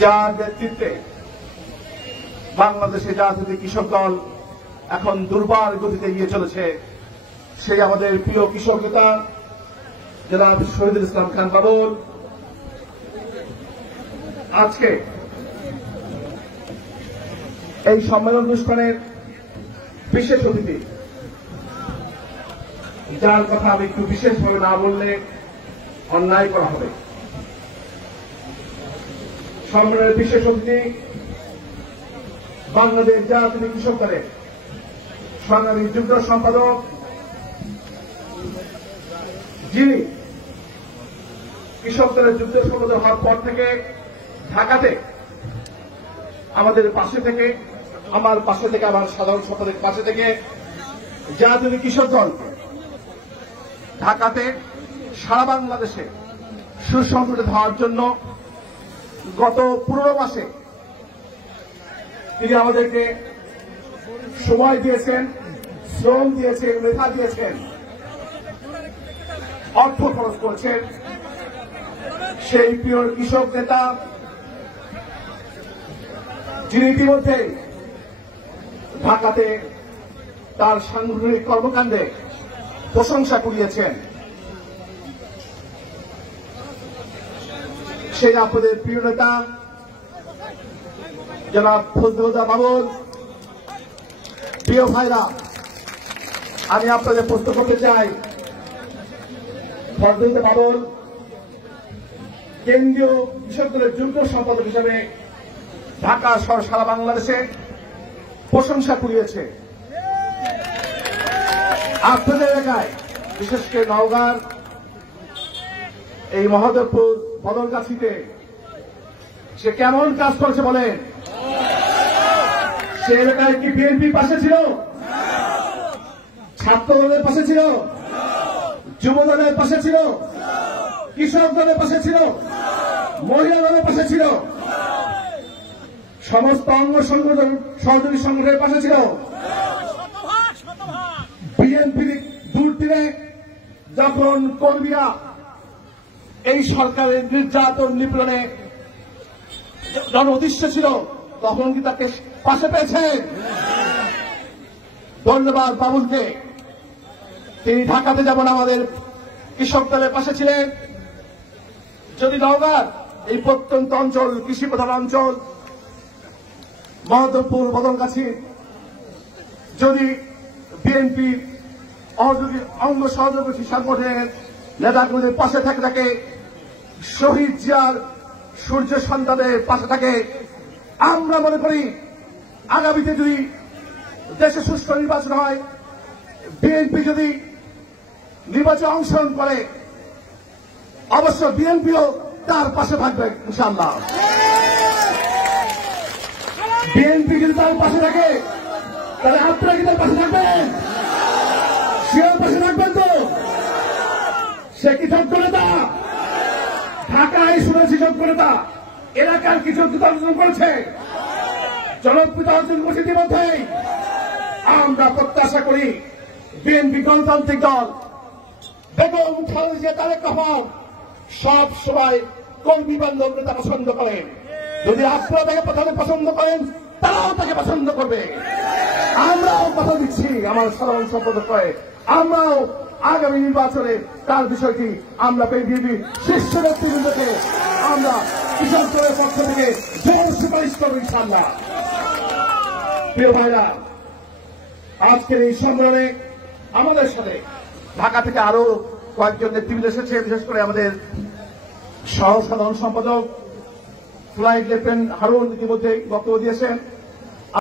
যার নেতৃত্বে বাংলাদেশে জাতীয় কৃষক দল এখন দুর্বার গতিতে এগিয়ে চলেছে, সেই আমাদের প্রিয় কৃষক নেতা জনাব শহীদুল ইসলাম খান বাবুল আজকে এই সম্মেলন অনুষ্ঠানের বিশেষ অতিথি, যার কথা আমি একটু বিশেষভাবে না বললে অন্যায় করা হবে। সম্মেলনের বিশেষ অতিথি বাংলাদেশ জাতীয় কৃষক দলের সংগ্রামী যুগ্ম সম্পাদক, যিনি কৃষক দলের যুদ্ধ সম্পাদক হওয়ার পর থেকে ঢাকাতে আমাদের পাশে থেকে, আমার পাশে থেকে, আমার সাধারণ সম্পাদকের পাশে থেকে জাতীয় কৃষক দল ঢাকাতে সারা বাংলাদেশে সুসংগঠিত হওয়ার জন্য গত 15 মাসে তিনি আমাদেরকে সময় দিয়েছেন, শ্রম দিয়েছেন, মেধা দিয়েছেন, অর্থ খরচ করেছেন। সেই প্রিয় কৃষক নেতা যিনি ইতিমধ্যে ঢাকাতে তার সাংগঠনিক কর্মকাণ্ডে প্রশংসা কুড়িয়েছেন, সেই আপনাদের প্রিয় নেতা জনাব ফজলুল বাবুল। প্রিয় ভাইরা, আমি আপনাদের প্রশ্ন করতে চাই, ফজলুল বাবুল কেন্দ্রীয় কৃষক দলের যুগ্ম সম্পাদক হিসেবে ঢাকা সহ সারা বাংলাদেশে প্রশংসা কুড়িয়েছে। আপনাদের এলাকায় বিশেষ করে নওগাঁর এই মহাদেবপুর বদলগাছিতে সে কেমন কাজ করেছে বলেন? সে এলাকায় কি বিএনপির পাশে ছিল? ছাত্র দলের পাশে ছিল? যুব দলের পাশে ছিল? কৃষক দলের পাশে ছিল? মহিলা দলের পাশে ছিল? সমস্ত অঙ্গ সংগঠন, সহযোগী সংগঠনের পাশে ছিল? বিএনপির দুর্দিনে যখন কর্মীরা এই সরকারের নির্যাতন নিপীড়নে অতিষ্ঠ ছিল, তখন কি তাকে পাশে পেয়েছেন? ধন্যবাদ বাবুলকে। তিনি ঢাকাতে যেমন আমাদের কৃষক দলের পাশে ছিলেন, যদি নওগাঁর এই প্রত্যন্ত অঞ্চল, কৃষি প্রধান অঞ্চল মহাদেবপুর বদলগাছি যদি বিএনপি অঙ্গ সহযোগী সংগঠনের নেতাগুলির পাশে থাকে, শহীদ জিয়ার সূর্য সন্তানের পাশে থাকে, আমরা মনে করি আগামীতে যদি দেশে সুষ্ঠু নির্বাচন হয়, বিএনপি যদি নির্বাচনে অংশগ্রহণ করে, অবশ্য বিএনপিও তার পাশে থাকবে ইনশাআল্লাহ। বিএনপি যদি তার পাশে থাকে, তাহলে আপনারা কি তার পাশে থাকবেন? সেও পাশে থাকবেন তো? সে কি যোগ্য নেতা? ঢাকায় শুনেছি যোগ্য নেতা, এলাকার কি যোগ্যতা অর্জন করেছে? জনপ্রিয়তা অর্জন করছে ইতিমধ্যেই। আমরা প্রত্যাশা করি বিএনপি গণতান্ত্রিক দল, বেগম খালেদা জিয়া, তারেক রহমান সব সময় কর্মী বান্ধব নেতা পছন্দ করেন। যদি আপনারা তাকে প্রথমে পছন্দ করেন, তারাও তাকে পছন্দ করবে। আমরাও কথা দিচ্ছি, আমার সাধারণ সম্পাদক করে, আমরাও আগামী নির্বাচনে তার বিষয়টি আমরা বিএনপি শীর্ষ নেতৃবৃন্দকে আমরা কৃষক দলের পক্ষ থেকে জোর সুপারিশ করবো ইনশাআল্লাহ। প্রিয় ভাইরা, আজকের এই সম্মেলনে আমাদের সাথে ঢাকা থেকে আরো কয়েকজন নেতৃবৃন্দ এসেছে, বিশেষ করে আমাদের সহ সাধারণ সম্পাদক ফ্লাইট লেফটেন্যান্ট হারুন ইতিমধ্যে বক্তব্য দিয়েছেন।